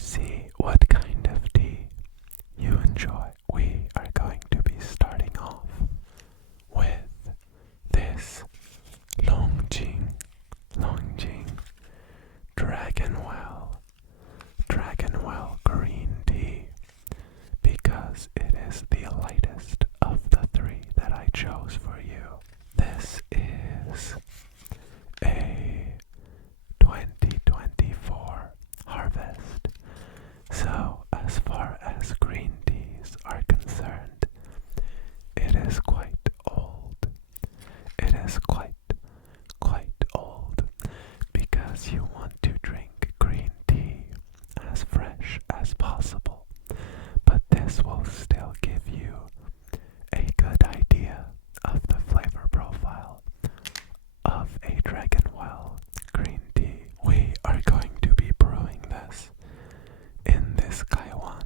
see what kind of tea you enjoy, we are going to be starting off with this Longjing Dragonwell green tea, because it is the lightest of the three that I chose for you. This is a 2024 harvest. So as far as green teas are concerned, it is quite old. It is quite old, because you want to drink green tea as fresh as possible. But this will still give you a good idea of the flavor profile of a Dragonwell green tea. We are going to be brewing this in this Kaiwan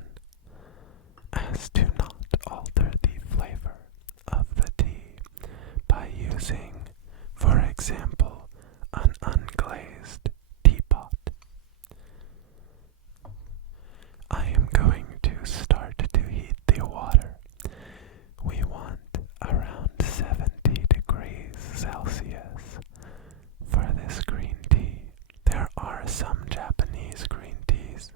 as to not alter the flavor of the tea by using, for example, an unglazed teapot. I am going to start to heat the water. We want around 70 degrees Celsius for this green tea. There are some Japanese green teas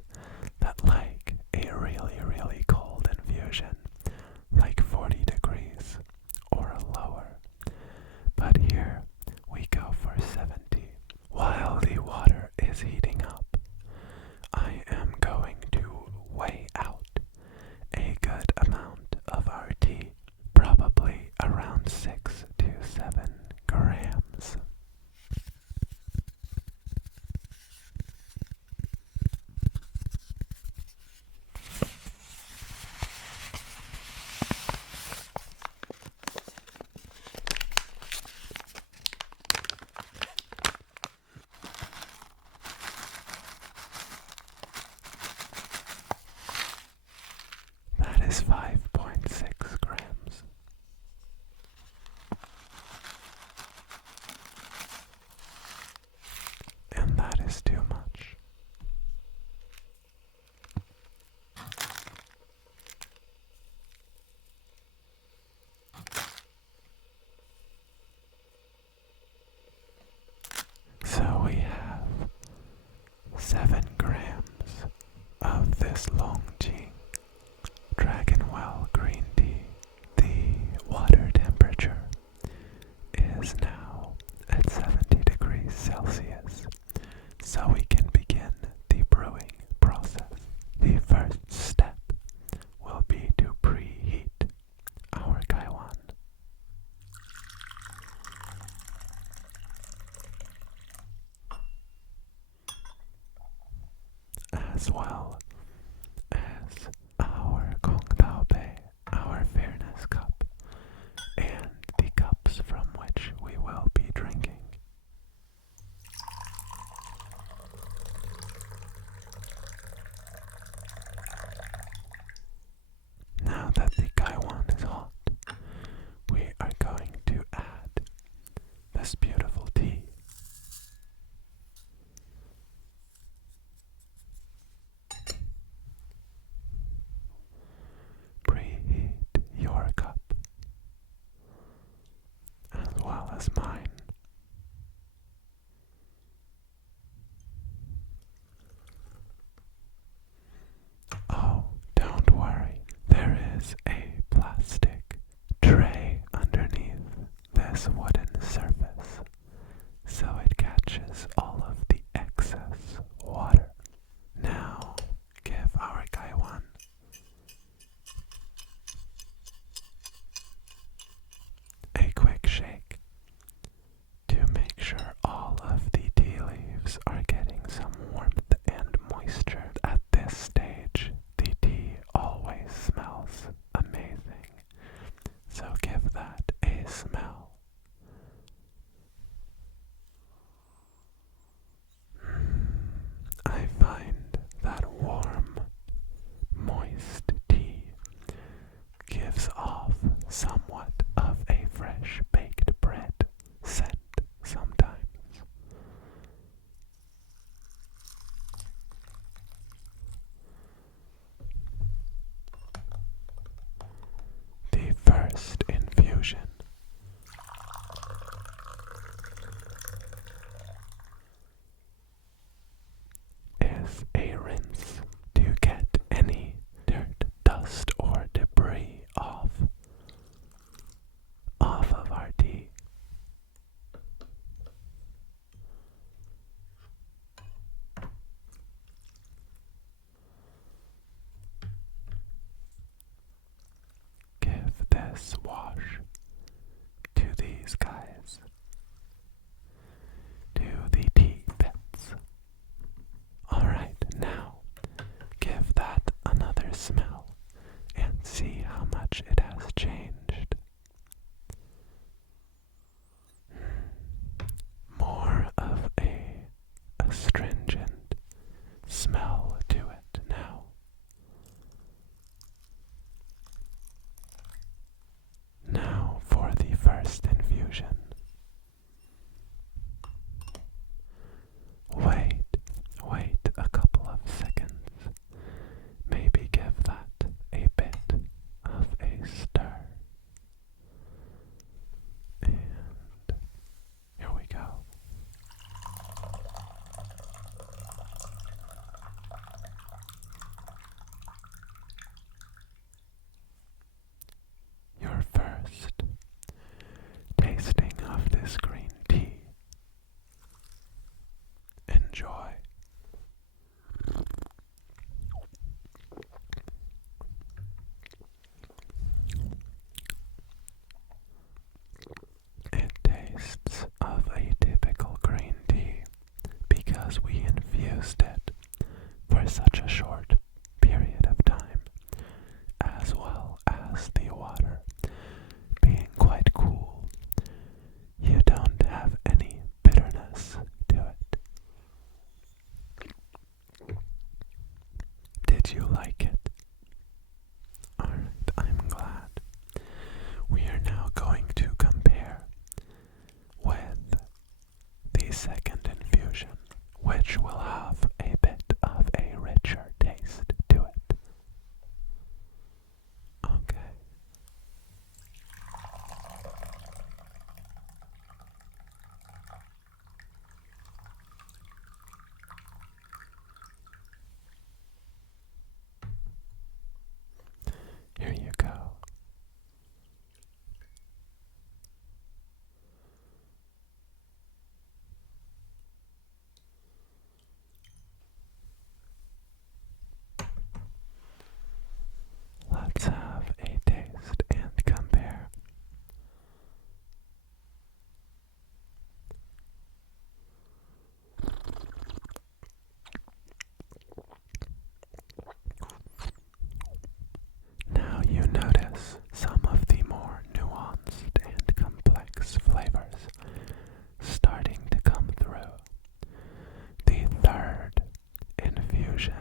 that like a really cold infusion, like 40 degrees or lower. But here we go for 70. While the water is heating up, I am going to weigh out a good amount of our tea, probably around 6 to 7 grams. That is 5.6 grams. And that is too much. So we have 7 grams of this Longjing Dragonwell green tea. The water temperature is now at 70 degrees Celsius, so we can begin the brewing process. The first step will be to preheat our Kaiwan. As well as our Gong Fu Cha, our fairness cup, and the cups from which we will be drinking. Now that the Kaiwan is hot, we are going to add this beautiful tea. Preheat your cup as well as mine. Oh, don't worry, there is a plastic tray underneath this wooden surface, so it catches all of the excess water. Now, give our Kaiwan a quick shake to make sure all of the tea leaves are getting some warmth and moisture. At this stage, the tea always smells amazing, so give that a smell used it for such a short period of time, as well as the water being quite cool, you don't have any bitterness to it. Did you like it? Alright, I'm glad. We are now going to compare with the second infusion, which will have a bit of a richer taste to it. Okay. Here you go. Let's have a taste and compare. Now you notice some of the more nuanced and complex flavors starting to come through. The third infusion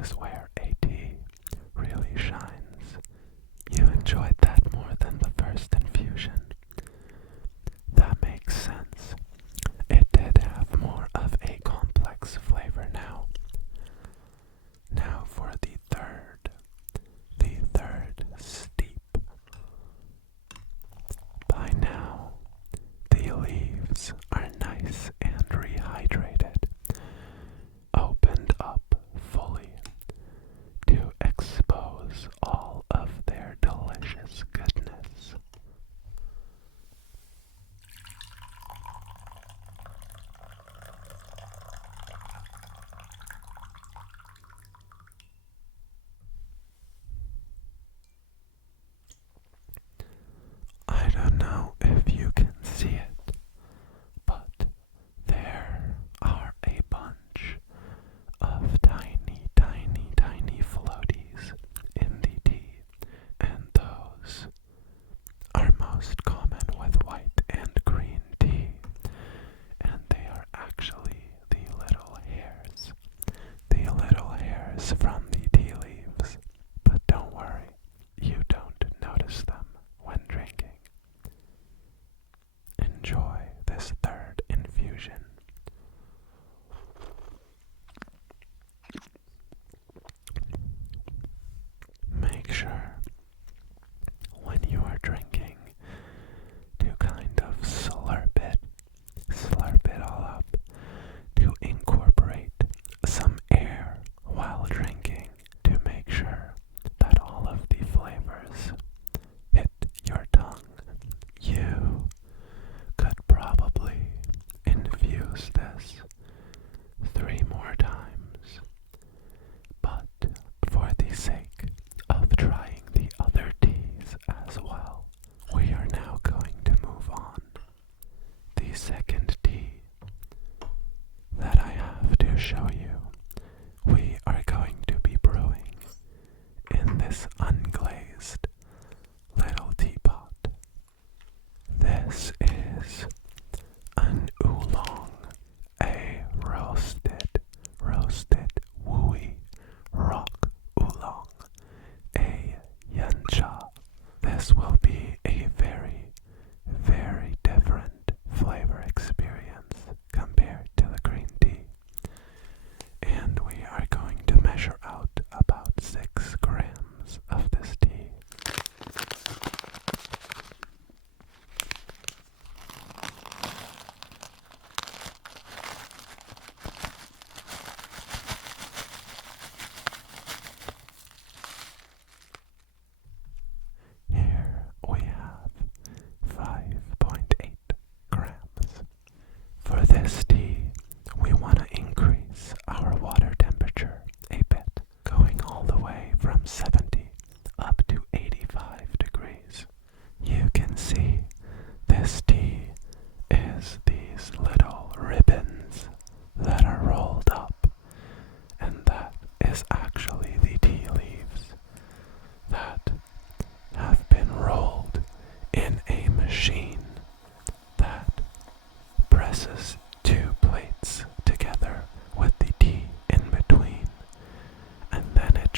is where a tea really shines. You enjoyed that more than the first infusion. That makes sense. It did have more of a complex flavor now. Now for the third steep. By now, the leaves are nice and rehydrated, opened up fully,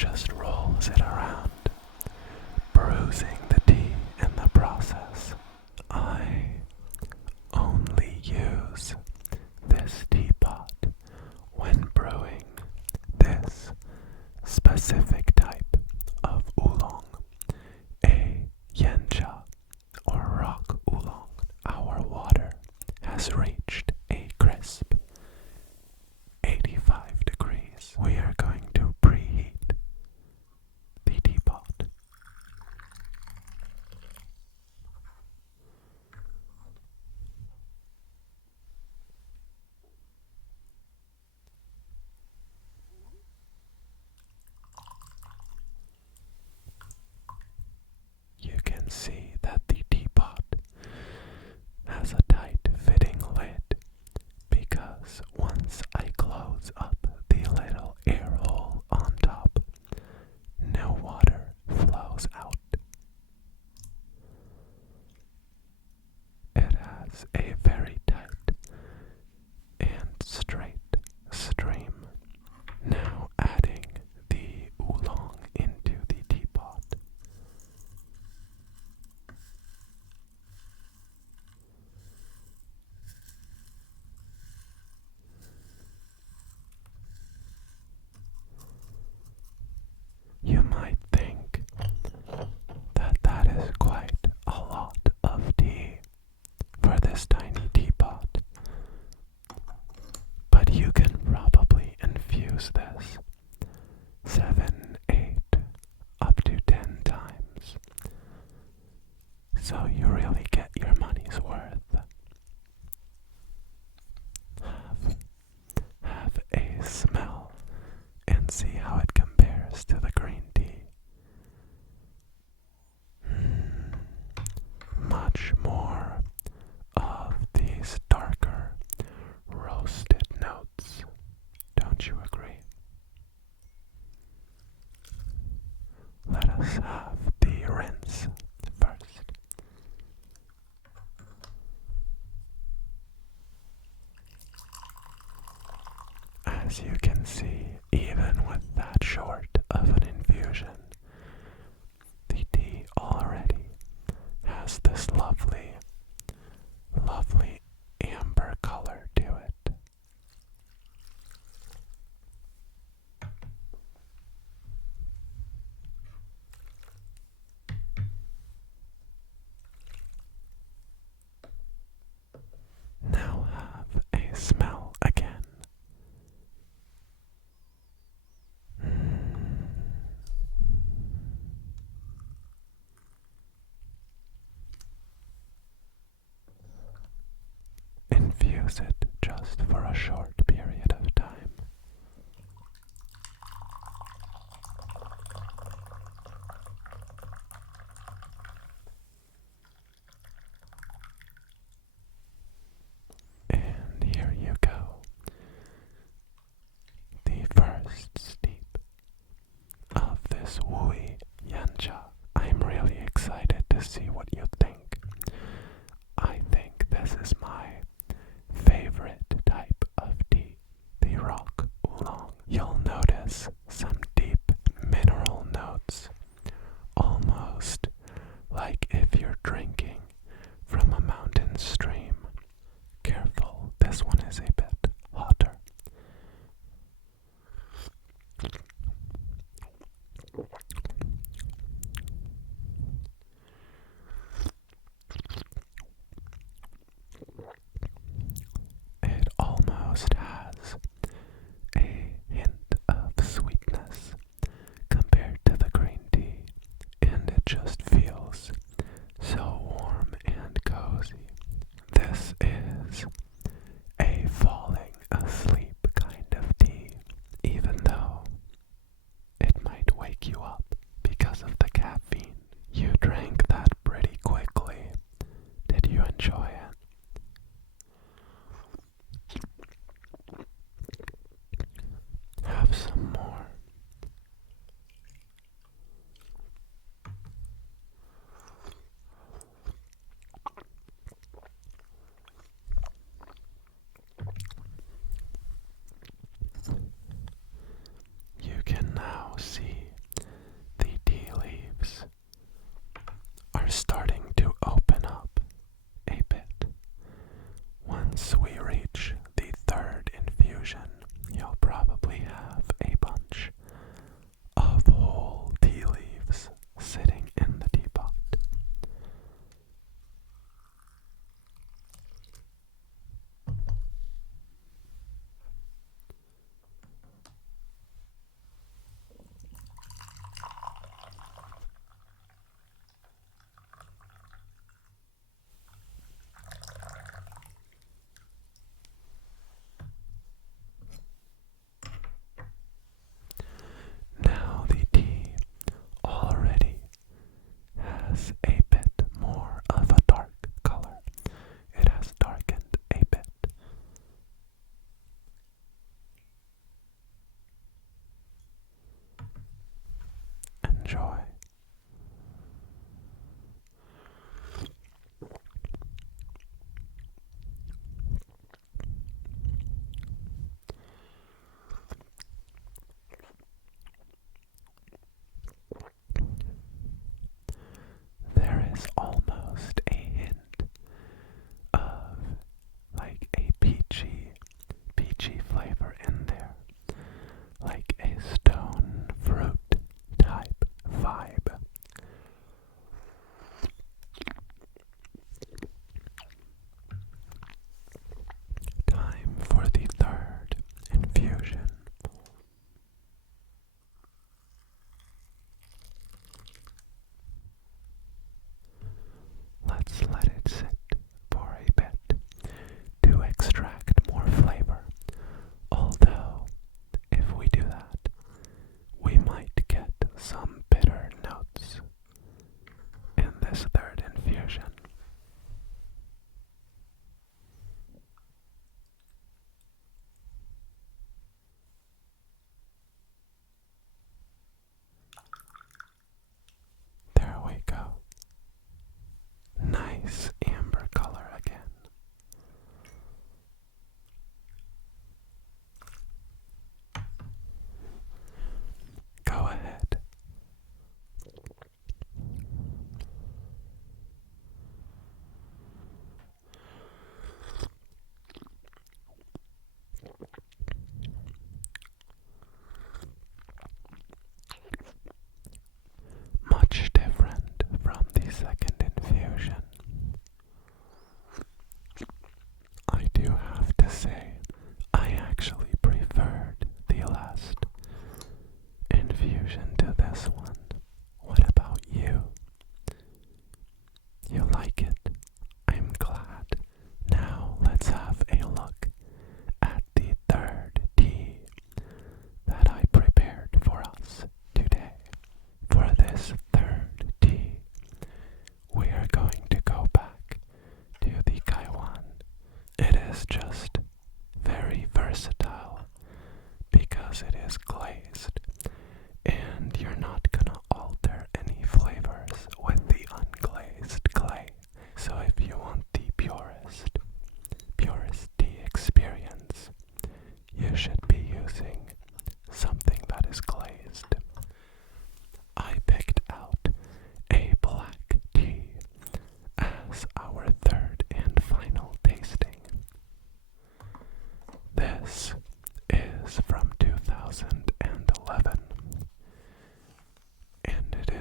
just rolls it around, bruising the tea in the process. I only use this teapot when brewing this specific type of oolong, a yancha or rock oolong. Our water has reached a crisp 85 degrees. We are going to preheat the teapot. You can see that the teapot has a tight fitting lid because once I close up the little air hole on top, no water flows out. It has a very tight and straight stream. Now adding the oolong into the teapot. You might think that that is quite a lot of tea for this tiny teapot, but you can probably infuse this 7, 8, up to 10 times, so you really get your money's worth. Have a smell and see how it compares to the green tea. Much more of these darker roasted notes. Don't you agree? Let us have the rinse first. As you can see, even with that short of an infusion, the tea already has this lovely, lovely amber color to it. Now have a smell again. Infuse it just for a short period of time. And here you go. The first steep of this Wui Yancha. I'm really excited to see what you think. I think this is my favorite type of tea, the rock oolong. You'll notice some deep mineral notes, almost like if you're drinking from a mountain stream. Careful, this one is a bit hotter.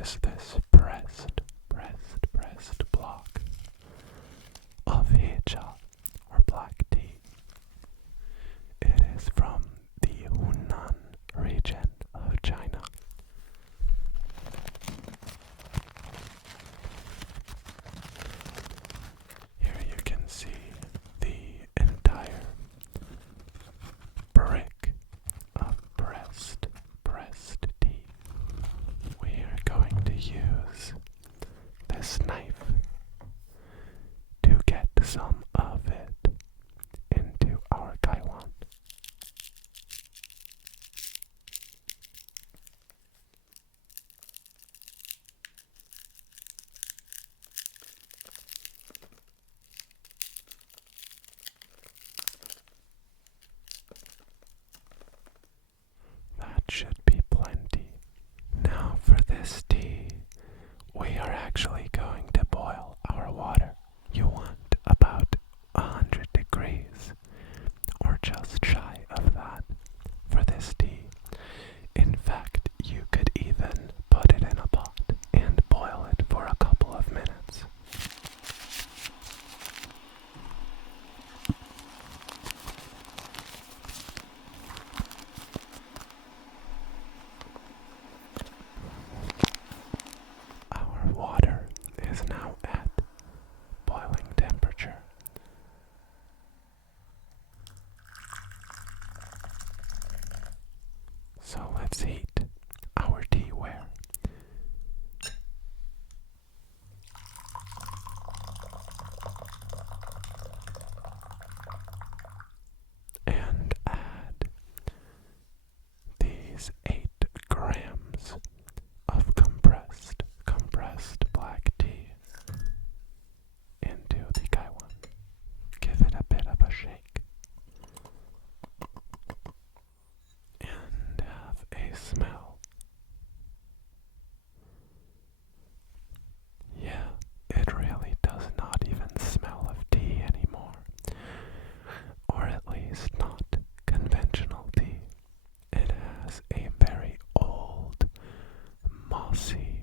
use this pressed block of Hecha, or black tea. It is from the Hunan region of China. Here you can see the entire brick of pressed tea. We are going to use this knife to get some of it into our kaiwan. That should be plenty. Now for this tea, we are actually going to boil our water. You want about 100 degrees, or just shy of that, for this tea. In fact, you could even put it in a pot and boil it for a couple of minutes. Our water is now at boiling temperature. So let's heat our teaware. And add these 8 grams of compressed black tea into the kaiwan. Give it a bit of a shake. And have a smell. Yeah, it really does not even smell of tea anymore. Or at least not conventional tea. It has a very old, mossy,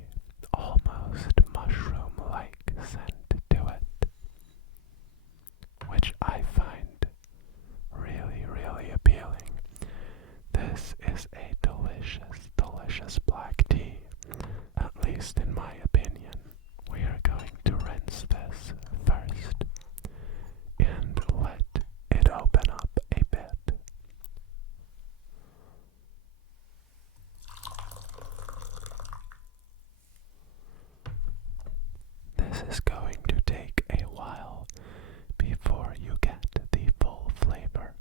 almost mushroom-like scent to it, which I find really appealing. This is a delicious black tea, at least in my opinion. We are going to rinse this first and let it open up a bit. This is going to take a while before you get the full flavor,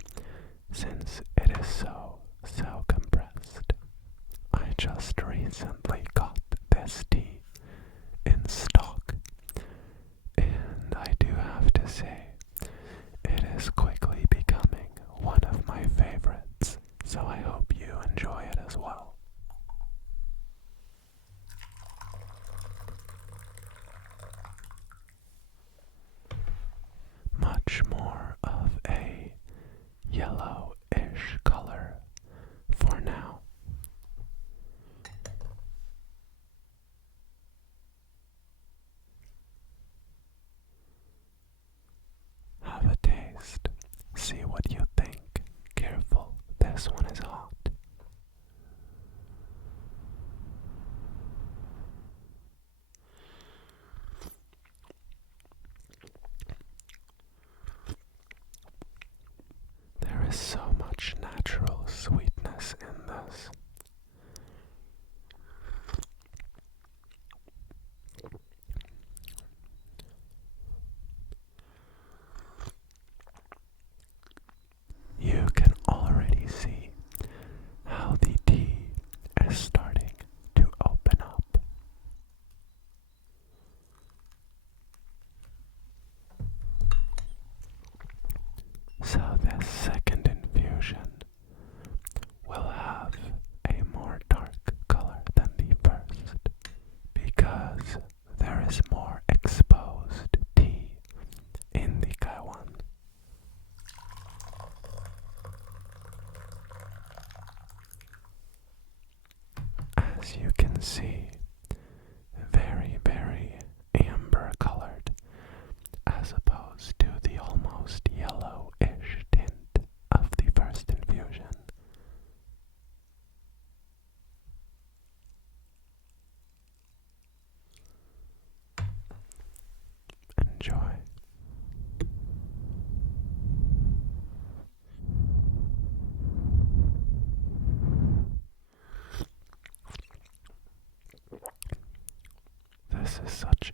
since it is so compressed. I just recently got this tea in stock, and I do have to say, it is quickly becoming one of my favorites, so I hope you enjoy it as well. Much more of a yellowish color for now. Have a taste. See what you think. Careful, this one is hot. There is so much natural sweetness in this. You can already see how the tea is starting to open up. So this second infusion will have a more dark color than the first, because there is more exposed tea in the kaiwan. As you can see, such